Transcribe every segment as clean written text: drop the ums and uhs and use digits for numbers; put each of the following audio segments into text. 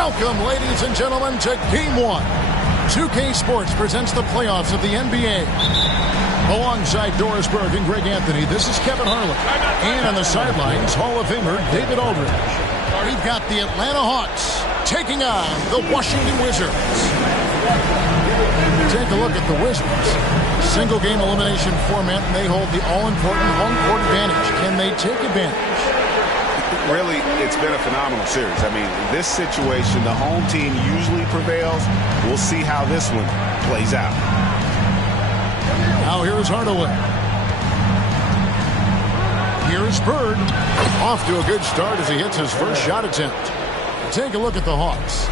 Welcome, ladies and gentlemen, to Game 1. 2K Sports presents the playoffs of the NBA. Alongside Doris Berg and Greg Anthony, this is Kevin Harlan. And on the sidelines, Hall of Famer David Aldridge. We've got the Atlanta Hawks taking on the Washington Wizards. Take a look at the Wizards. Single game elimination format, and they hold the all-important home court advantage. Can they take advantage? Really, it's been a phenomenal series. I mean, this situation, the home team usually prevails. We'll see how this one plays out. Now here's Hardaway. Here's Bird. Off to a good start as he hits his first shot attempt. Take a look at the Hawks.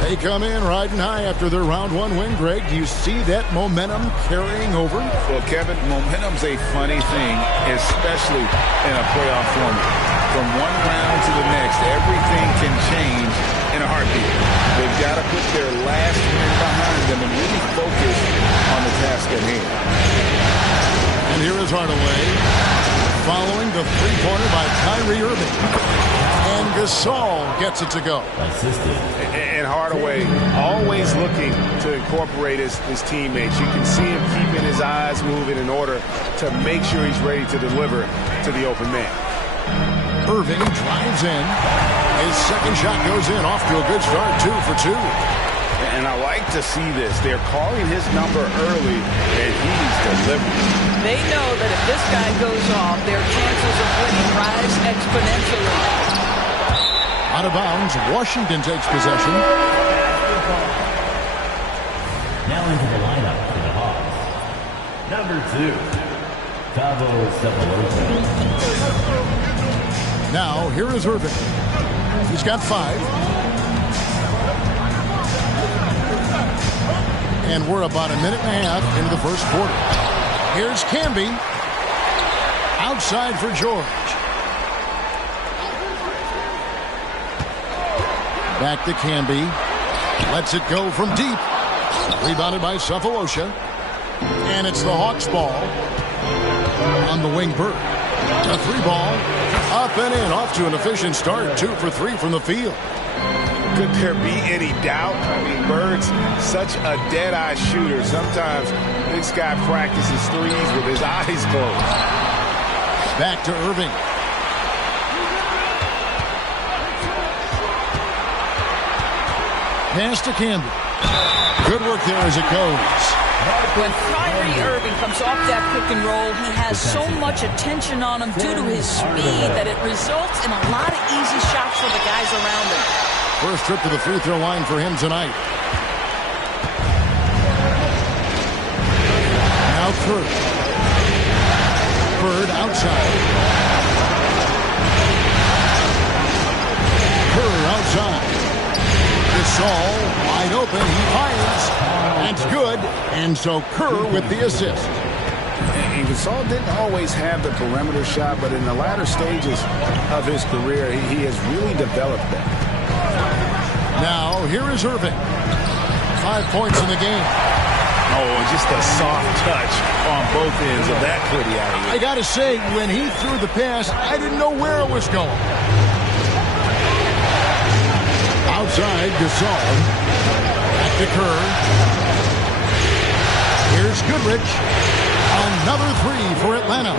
They come in riding high after their round one win. Greg, do you see that momentum carrying over? Well, Kevin, momentum's a funny thing, especially in a playoff format. From one round to the next, everything can change in a heartbeat. They've got to put their last win behind them and really focus on the task at hand. And here is Hardaway following the three-pointer by Kyrie Irving. And Gasol gets it to go. And Hardaway always looking to incorporate his teammates. You can see him keeping his eyes moving in order to make sure he's ready to deliver to the open man. Irving drives in. His second shot goes in. Off to a good start, 2 for 2. And I like to see this. They're calling his number early, and he's delivering. They know that if this guy goes off, their chances of winning rise exponentially. Out of bounds, Washington takes possession. Now into the lineup for the Hawks. Number 2, Thabo Sefolosha. Now, here is Irving. He's got 5. And we're about a minute and a half into the first quarter. Here's Camby. Outside for George. Back to Camby. Lets it go from deep. Rebounded by Sefolosha. And it's the Hawks ball. On the wing, Bird. A 3-ball. Up and in, off to an efficient start. 2 for 3 from the field. Could there be any doubt? I mean, Bird's such a dead-eye shooter. Sometimes this guy practices threes with his eyes closed. Back to Irving. Pass to Campbell. Good work there as it goes. When Kyrie Irving comes off that pick and roll, he has so much attention on him due to his speed that it results in a lot of easy shots for the guys around him. First trip to the free throw line for him tonight. Now Bird. Bird outside. Kerr outside. Gasol wide open. He fires. That's good. And so Kerr with the assist. And Gasol didn't always have the perimeter shot, but in the latter stages of his career, he has really developed that. Now, here is Irving. 5 points in the game. Oh, just a soft touch on both ends of that pretty alley. I got to say, when he threw the pass, I didn't know where it was going. Outside, Gasol. Back to Kerr. Here's Goodrich. Another 3 for Atlanta.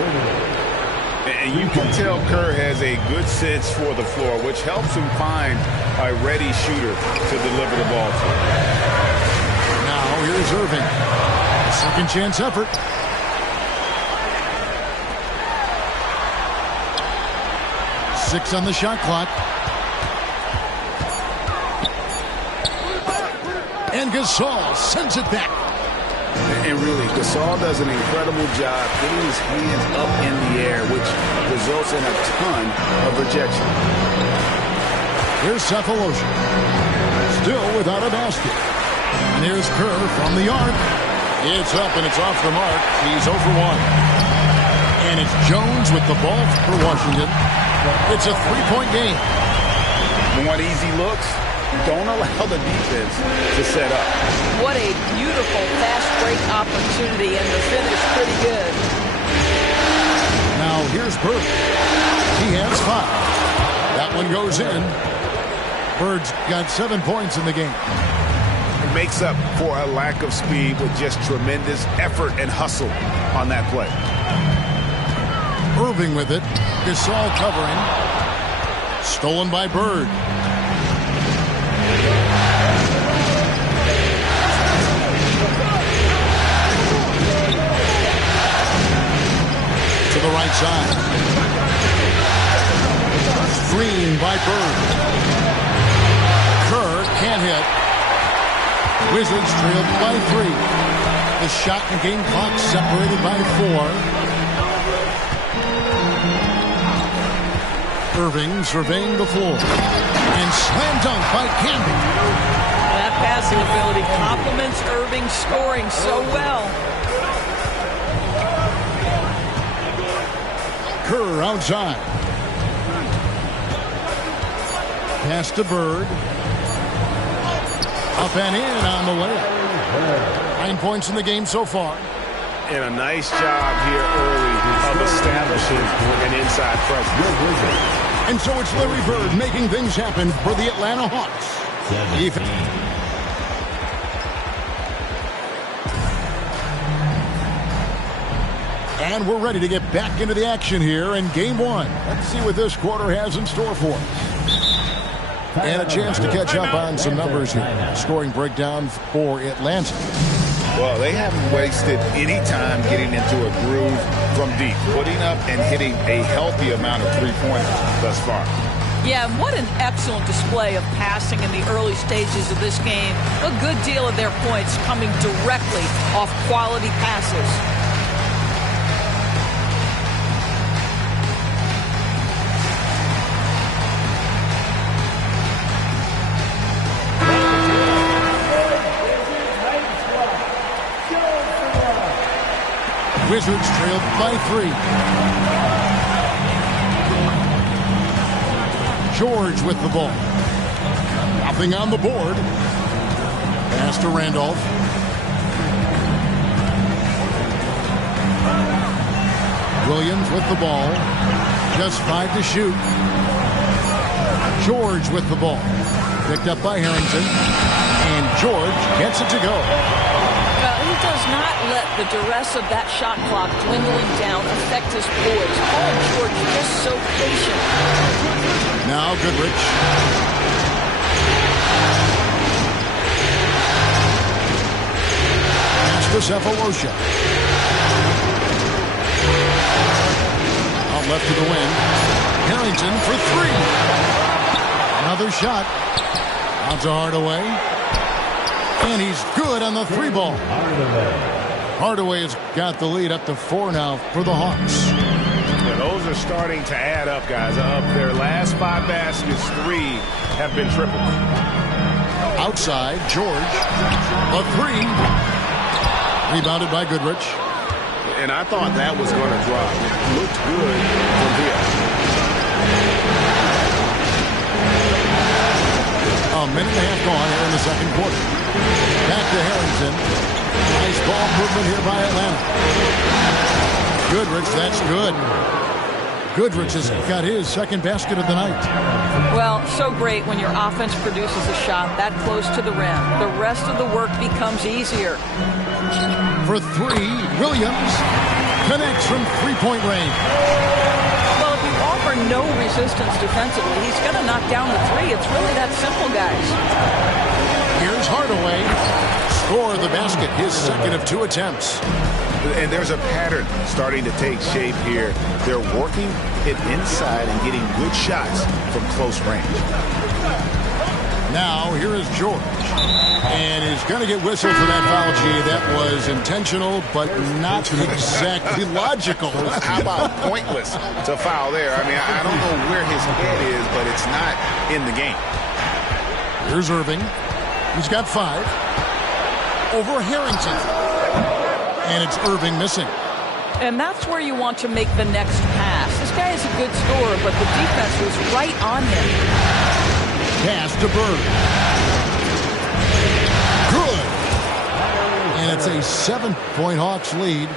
And you can tell Kerr has a good sense for the floor, which helps him find a ready shooter to deliver the ball to. Now here's Irving. Second chance effort. Six on the shot clock. And Gasol sends it back. And really, Gasol does an incredible job getting his hands up in the air, which results in a ton of rejection. Here's Sefolosha. Still without a basket. And here's Kerr from the arc. It's up and it's off the mark. He's 0 for 1. And it's Jones with the ball for Washington. It's a 3-point game. Want easy looks? Don't allow the defense to set up. What a beautiful fast break opportunity, and the finish pretty good. Now here's Bird. He has 5. That one goes in. Bird's got 7 points in the game. It makes up for a lack of speed with just tremendous effort and hustle on that play. Irving with it. Gasol covering. Stolen by Bird. To the right side. Screen by Bird. Kerr can't hit. Wizards trailed by 3. The shot and game clock separated by 4. Irving surveying the floor. And slam dunk by Camby. That passing ability complements Irving's scoring so well. Kerr outside. Pass to Bird. Up and in on the way. 9 points in the game so far. And a nice job here early of establishing an inside presence. And so it's Larry Bird making things happen for the Atlanta Hawks. And we're ready to get back into the action here in Game 1. Let's see what this quarter has in store for us. And a chance to catch up on some numbers here. Scoring breakdown for Atlanta. Well, they haven't wasted any time getting into a groove from deep, putting up and hitting a healthy amount of three-pointers thus far. Yeah, what an excellent display of passing in the early stages of this game. A good deal of their points coming directly off quality passes. Wizards trailed by 3. George with the ball. Nothing on the board. Pass to Randolph. Williams with the ball. Just 5 to shoot. George with the ball. Picked up by Harrington. And George gets it to go. He does not let the duress of that shot clock dwindling down affect his poise. Paul George just so patient. Now Goodrich. Pass to Cephalosha. Out left to the wing. Harrington for 3. Another shot. Out to Hardaway. And he's good on the 3 ball. Hardaway has got the lead up to 4 now for the Hawks. Yeah, those are starting to add up, guys. Of their last 5 baskets, 3 have been triples. Outside, George. A 3. Rebounded by Goodrich. And I thought that was going to drop. It looked good from here. A minute and a half gone here in the second quarter. Back to Harrington. Nice ball movement here by Atlanta. Goodrich, that's good. Goodrich has got his second basket of the night. Well, so great when your offense produces a shot that close to the rim. The rest of the work becomes easier. For 3, Williams connects from 3-point range. Well, if you offer no resistance defensively, he's going to knock down the 3. It's really that simple, guys. Here's Hardaway. Score the basket, his second of 2 attempts. And there's a pattern starting to take shape here. They're working it inside and getting good shots from close range. Now, here is George. And he's going to get whistled for that foul, G. That was intentional, but not exactly logical. How about pointless to foul there? I mean, I don't know where his head is, but it's not in the game. Here's Irving. He's got 5. Over Harrington. And it's Irving missing. And that's where you want to make the next pass. This guy is a good scorer, but the defense was right on him. Pass to Bird. Good. And it's a 7-point Hawks lead.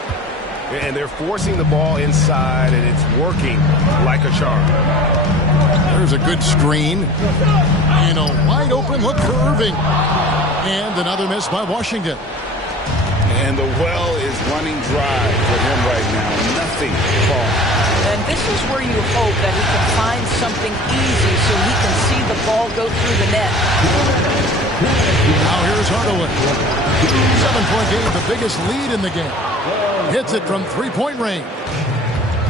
And they're forcing the ball inside, and it's working like a charm. There's a good screen. And a wide open look for Irving. And another miss by Washington. And the well is running dry for him right now. Nothing falling. And this is where you hope that he can find something easy so he can see the ball go through the net. Now here's Hardaway. 7-point game, the biggest lead in the game. Hits it from three-point range.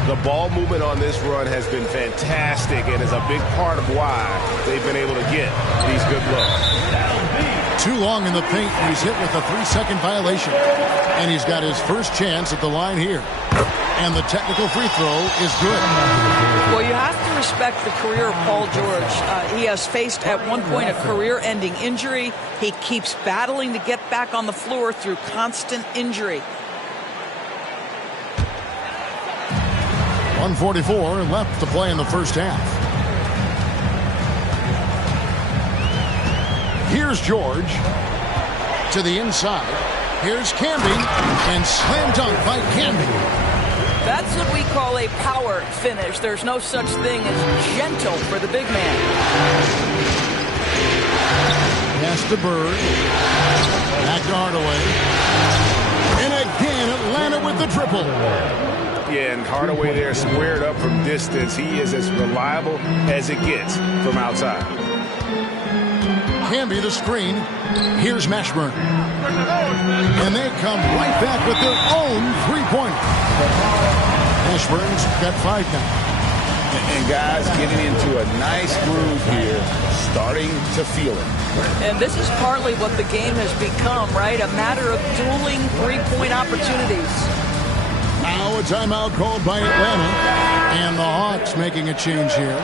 The ball movement on this run has been fantastic and is a big part of why they've been able to get these good looks. Too long in the paint. He's hit with a 3-second violation. And he's got his first chance at the line here. And the technical free throw is good. Well, you have to respect the career of Paul George. He has faced at one point a career-ending injury. He keeps battling to get back on the floor through constant injury. 1:44 left to play in the first half. Here's George to the inside. Here's Camby, and slam dunk by Camby. That's what we call a power finish. There's no such thing as gentle for the big man. Pass to Bird. Back to Hardaway. And again, Atlanta with the triple. Yeah, and Hardaway there squared up from distance. He is as reliable as it gets from outside. Camby the screen. Here's Mashburn. And they come right back with their own three-pointer. Mashburn's got 5 now. And guys getting into a nice groove here, starting to feel it. And this is partly what the game has become, right? A matter of dueling three-point opportunities. Now a timeout called by Atlanta. And the Hawks making a change here.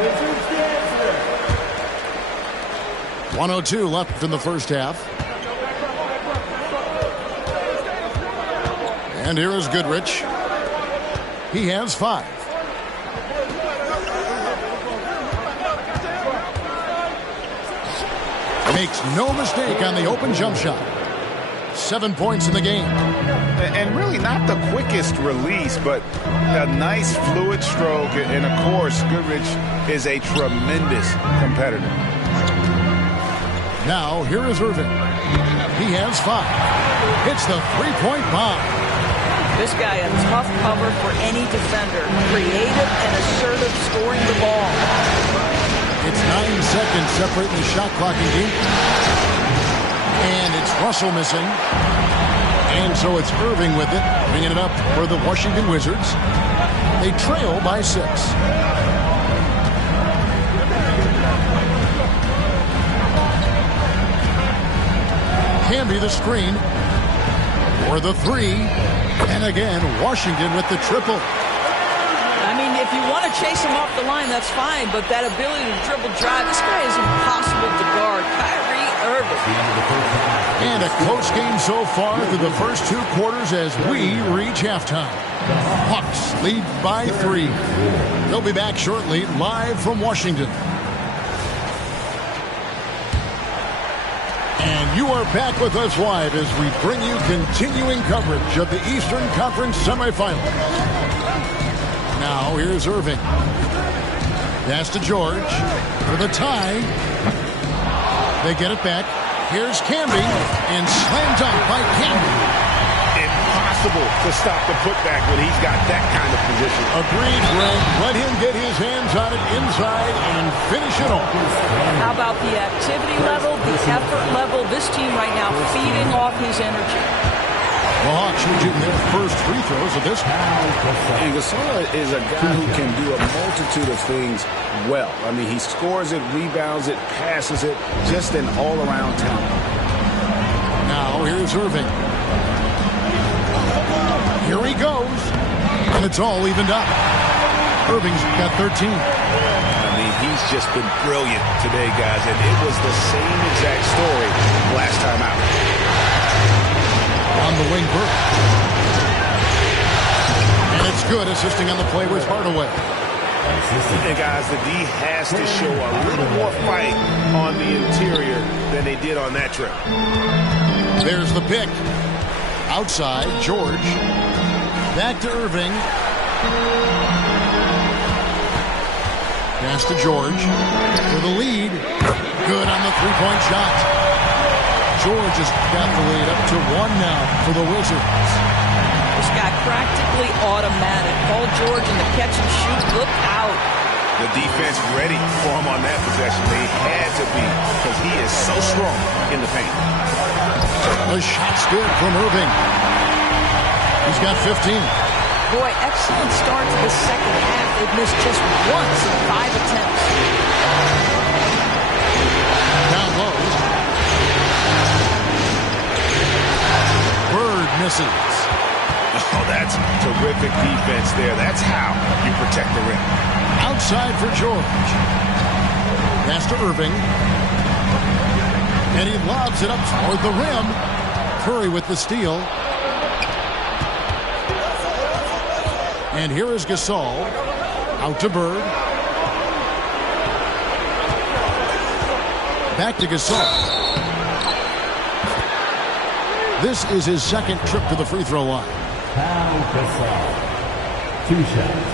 1:02 left in the first half. And here is Goodrich. He has 5. Makes no mistake on the open jump shot. 7 points in the game. And really not the quickest release, but a nice fluid stroke. And of course, Goodrich is a tremendous competitor. Now, here is Irving. He has 5. Hits the three-point bomb. This guy a tough cover for any defender. Creative and assertive scoring the ball. It's 9 seconds separating the shot clock in game. And it's Russell missing. And so it's Irving with it, bringing it up for the Washington Wizards. They trail by 6. Camby the screen for the 3. And again, Washington with the triple. I mean, if you want to chase him off the line, that's fine. But that ability to dribble drive, this guy is impossible to guard. Kyrie Irving. And a close game so far through the first 2 quarters as we reach halftime. Hawks lead by 3. They'll be back shortly, live from Washington. And you are back with us live as we bring you continuing coverage of the Eastern Conference semifinals. Now here's Irving. Pass to George for the tie. They get it back. Here's Camby, and slam dunk by Camby. Impossible to stop the putback when he's got that kind of position. Agreed, Greg. Let him get his hands on it inside and finish it off. How about the activity level, the effort level? This team right now feeding off his energy. The Hawks shooting their first free throws of this time. And Gasol is a guy who can do a multitude of things well. I mean, he scores it, rebounds it, passes it, just an all-around talent. Now here's Irving. Here he goes. And it's all evened up. Irving's got 13. I mean, he's just been brilliant today, guys. And it was the same exact story last time out. On the wing, Burke. And it's good. Assisting on the play was Hardaway. And guys, the D has to show a little more fight on the interior than they did on that trip. There's the pick. Outside, George. Back to Irving. Pass to George. For the lead. Good on the three-point shot. George has got the lead up to 1 now for the Wizards. This guy practically automatic. Paul George in the catch and shoot. Look out. The defense ready for him on that possession. They had to be because he is so strong in the paint. The shot's good from Irving. He's got 15. Boy, excellent start to the second half. They've missed just once in 5 attempts. Down low. Bird misses. Oh, that's terrific defense there. That's how you protect the rim. Outside for George. Pass to Irving. And he lobs it up toward the rim. Curry with the steal. And here is Gasol. Out to Bird. Back to Gasol. This is his second trip to the free throw line. Pau Gasol. 2 shots.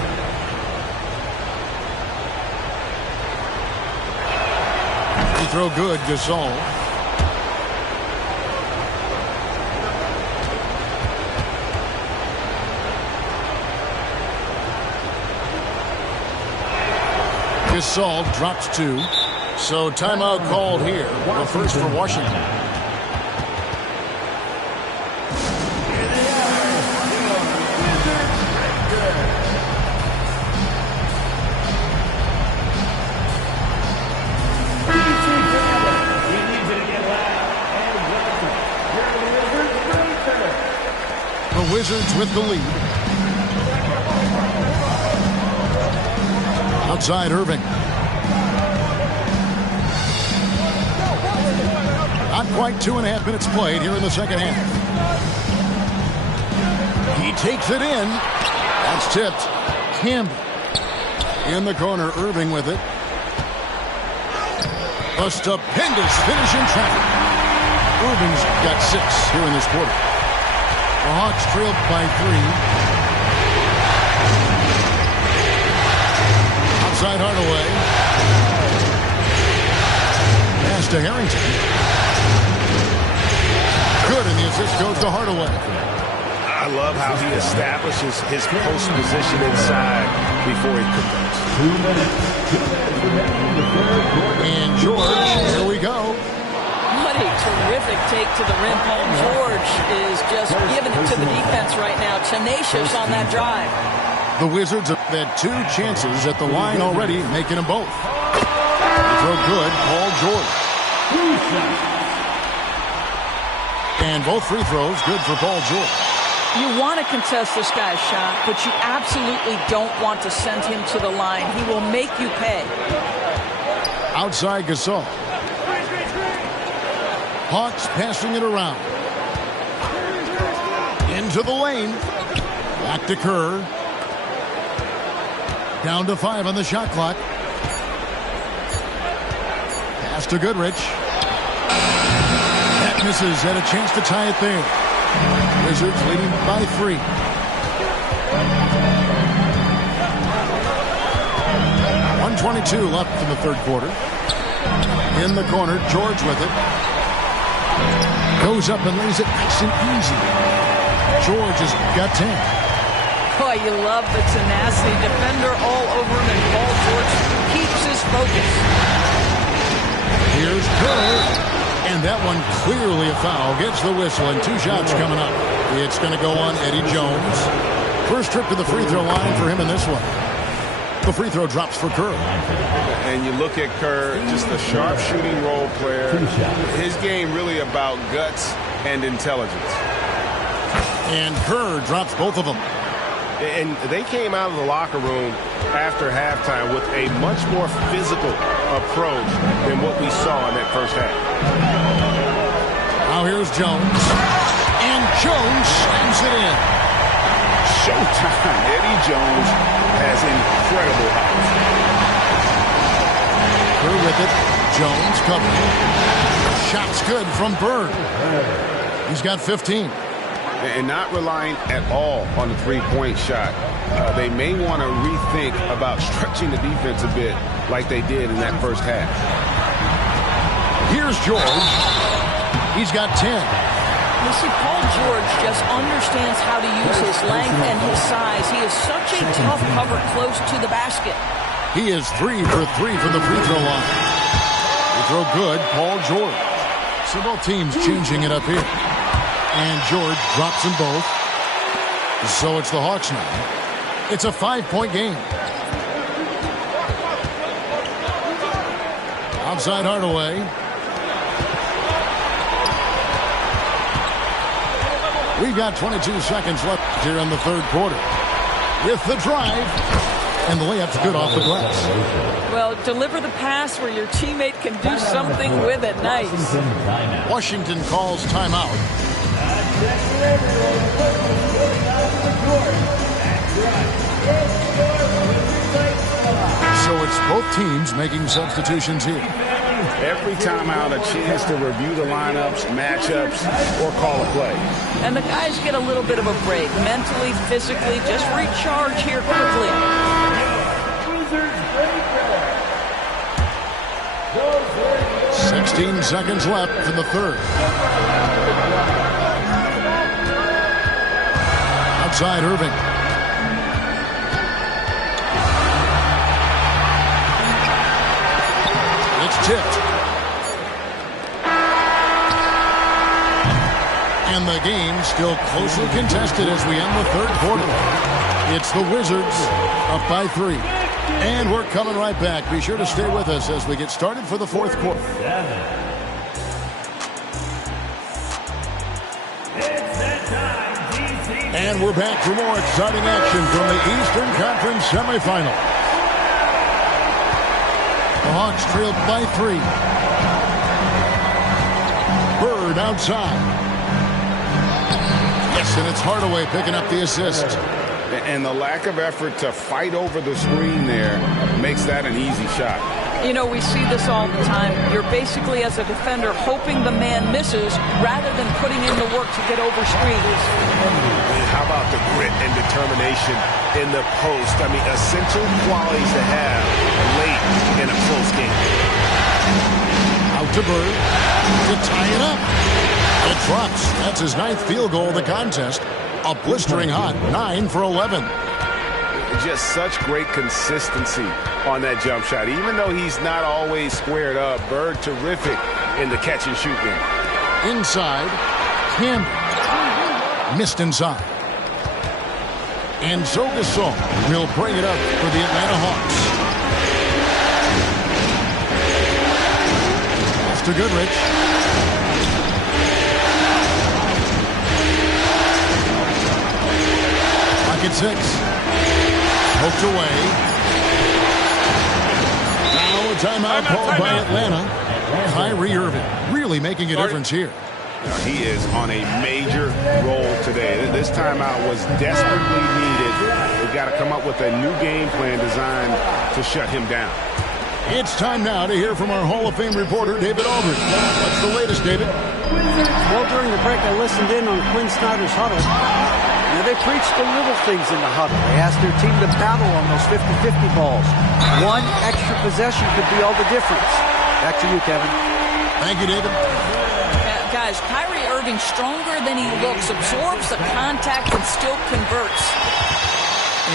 Free throw good, Gasol. Gasol drops 2. So timeout called here. The first for Washington. The Wizards with the lead. Outside Irving. Not quite 2.5 minutes played here in the second half. He takes it in. That's tipped. Campbell in the corner. Irving with it. A stupendous finish in traffic. Irving's got 6 here in this quarter. The Hawks trailed by 3. Outside Hardaway. Pass to Harrington. Good, and the assist goes to Hardaway. I love how he establishes his post position inside before he converts. 2 minutes. 2 minutes remaining in the third quarter. And George, here we go. What a terrific take to the rim. Paul George is just giving it to the defense right now. Tenacious on that drive. The Wizards have had 2 chances at the line already, making them both. Throw good, Paul George. And both free throws good for Paul George. You want to contest this guy's shot, but you absolutely don't want to send him to the line. He will make you pay. Outside Gasol. Hawks passing it around. Into the lane. Back to Kerr. Down to 5 on the shot clock. Pass to Goodrich. That misses. Had a chance to tie it there. Wizards leading by 3. .122 left in the third quarter. In the corner, George with it. Goes up and lays it nice and easy. George has got 10. Boy, you love the tenacity. Defender all over him, and Paul George keeps his focus. Here's Kerr. And that one clearly a foul. Gets the whistle, and 2 shots coming up. It's going to go on Eddie Jones. First trip to the free throw line for him in this one. The free throw drops for Kerr. And you look at Kerr, just a sharp shooting role player. His game really about guts and intelligence. And Kerr drops both of them. And they came out of the locker room after halftime with a much more physical approach than what we saw in that first half. Now here's Jones. And Jones slams it in. Showtime. Eddie Jones has incredible height. Kerr with it. Jones covering. Shot's good from Bird. He's got 15. and not relying at all on the three-point shot. They may want to rethink about stretching the defense a bit like they did in that first half. Here's George. He's got 10. You see, Paul George just understands how to use his length and his size. He is such a tough cover close to the basket. He is 3 for 3 from the free throw line. Free throw good, Paul George. So both teams changing it up here. And George drops them both. So it's the Hawks now. It's a 5-point game. Outside Hardaway. We've got 22 seconds left here in the third quarter. With the drive. And the layup's good off the glass. Well, deliver the pass where your teammate can do something with it. Nice. Washington calls timeout. So it's both teams making substitutions here. Every timeout, a chance to review the lineups, matchups, or call a play. And the guys get a little bit of a break. Mentally, physically, just recharge here quickly. 16 seconds left in the third. Outside Irving. It's tipped. And the game still closely contested as we end the third quarter. It's the Wizards up by 3. And we're coming right back. Be sure to stay with us as we get started for the fourth quarter. And we're back for more exciting action from the Eastern Conference semifinal. The Hawks trailed by 3. Bird outside. Yes, and it's Hardaway picking up the assist. And the lack of effort to fight over the screen there makes that an easy shot. You know, we see this all the time. You're basically, as a defender, hoping the man misses rather than putting in the work to get over screens. How about the grit and determination in the post? I mean, essential qualities to have late in a close game. Out to Bird to tie it up. It drops. That's his 9th field goal of the contest. A blistering hot 9 for 11. Just such great consistency on that jump shot. Even though he's not always squared up, Bird terrific in the catch and shoot game. Inside, Campbell missed inside. And so Gasol will bring it up for the Atlanta Hawks. Pass to Goodrich. At 6. Poked away. Now a timeout called by Atlanta. Kyrie Irving really making a difference here. He is on a major role today. This timeout was desperately needed. They've got to come up with a new game plan designed to shut him down. It's time now to hear from our Hall of Fame reporter, David Aldridge. What's the latest, David? Well, during the break, I listened in on Quinn Snyder's huddle. Now, they preached the little things in the huddle. They asked their team to battle on those 50-50 balls. One extra possession could be all the difference. Back to you, Kevin. Thank you, David. Guys, Kyrie Irving, stronger than he looks, absorbs the contact and still converts.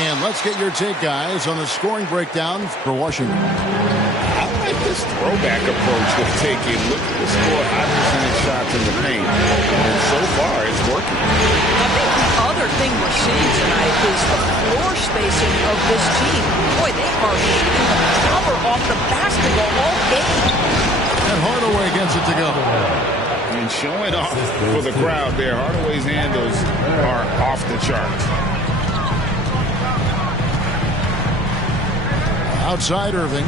And let's get your take, guys, on the scoring breakdown for Washington. I like this throwback approach they're taking. Look at the score, high percentage shots in the paint. And so far, it's working. I think the other thing we're seeing tonight is the floor spacing of this team. Boy, they are shooting the cover off the basketball all game. And Hardaway gets it to go. And showing off for the crowd there. Hardaway's handles are off the charts. Outside Irving.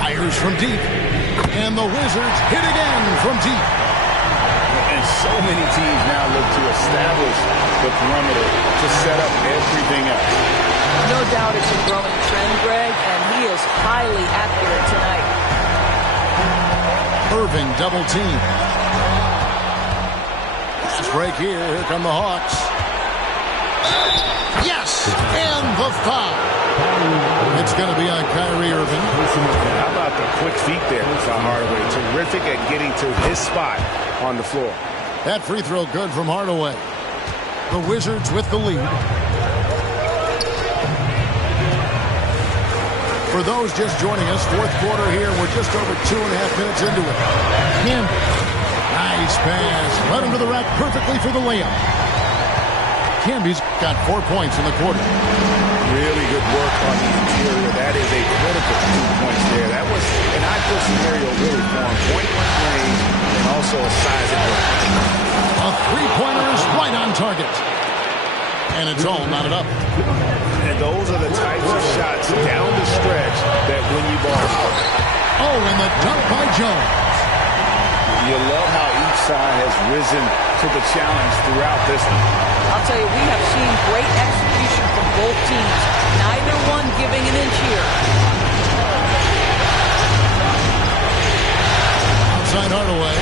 Fires from deep. And the Wizards hit again from deep. And so many teams now look to establish the perimeter to set up everything else. No doubt it's a growing trend, Greg, and he is highly accurate tonight. Irving double team. Fast break here. Here come the Hawks. Yes! And the foul. It's going to be on Kyrie Irving. How about the quick feet there by Hardaway? Terrific at getting to his spot on the floor. That free throw good from Hardaway. The Wizards with the lead. For those just joining us, fourth quarter here. We're just over 2.5 minutes into it. Camby. Nice pass. Led him to the rack perfectly for the layup. Camby's got 4 points in the quarter. Really good work on the interior. That is a critical 2 points there. That was an ideal scenario really for him. Point-blank range and also a size advantage. A three-pointer is right on target. And it's all knotted up. And those are the types of shots down the stretch that win you balls. Oh, and the dunk by Jones. You love how each side has risen to the challenge throughout this one. I'll tell you, we have seen great execution from both teams. Neither one giving an inch here. Outside Hardaway.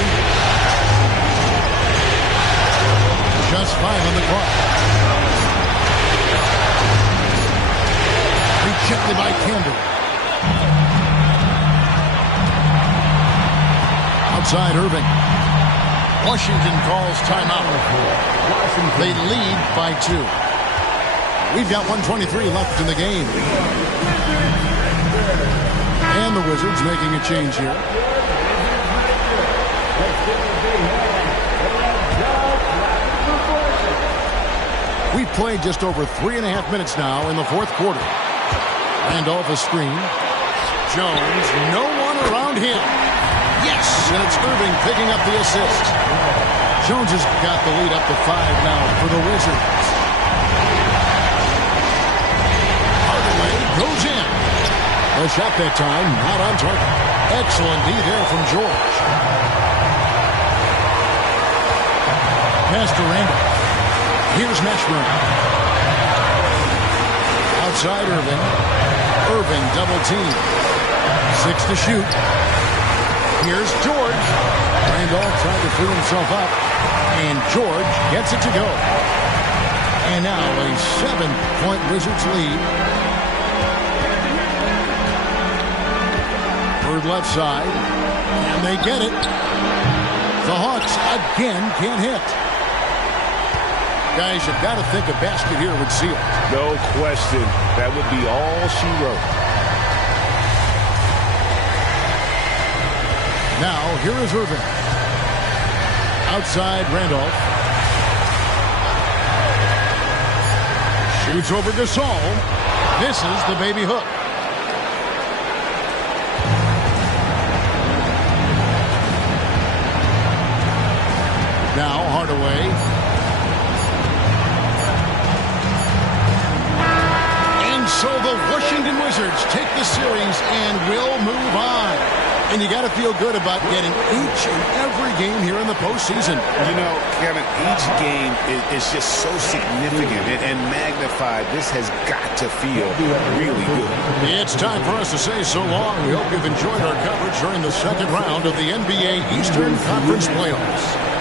Just 5 on the clock. Rejected by Camby. Outside Irving. Washington calls timeout. They lead by 2. We've got 1:23 left in the game. And the Wizards making a change here. We've played just over 3.5 minutes now in the fourth quarter. Randolph a screen. Jones, no one around him. Yes, and it's Irving picking up the assist. Jones has got the lead up to 5 now for the Wizards. Hardaway goes in. A shot that time, not on target. Excellent D there from George. Pass to Randolph. Here's Mashburn. Outside Irving. Irving double team. 6 to shoot. Here's George. Randolph trying to free himself up. And George gets it to go. And now a 7-point Wizards lead. Third left side. And they get it. The Hawks again can't hit. Guys, you've got to think a basket here would seal it. No question. That would be all she wrote. Now, here is Irving. Outside Randolph. Shoots over Gasol. Misses the baby hook. Now, Hardaway. So the Washington Wizards take the series and will move on. And you got to feel good about getting each and every game here in the postseason. You know, Kevin, each game is just so significant and magnified. This has got to feel really good. It's time for us to say so long. We hope you've enjoyed our coverage during the second round of the NBA Eastern Conference Playoffs.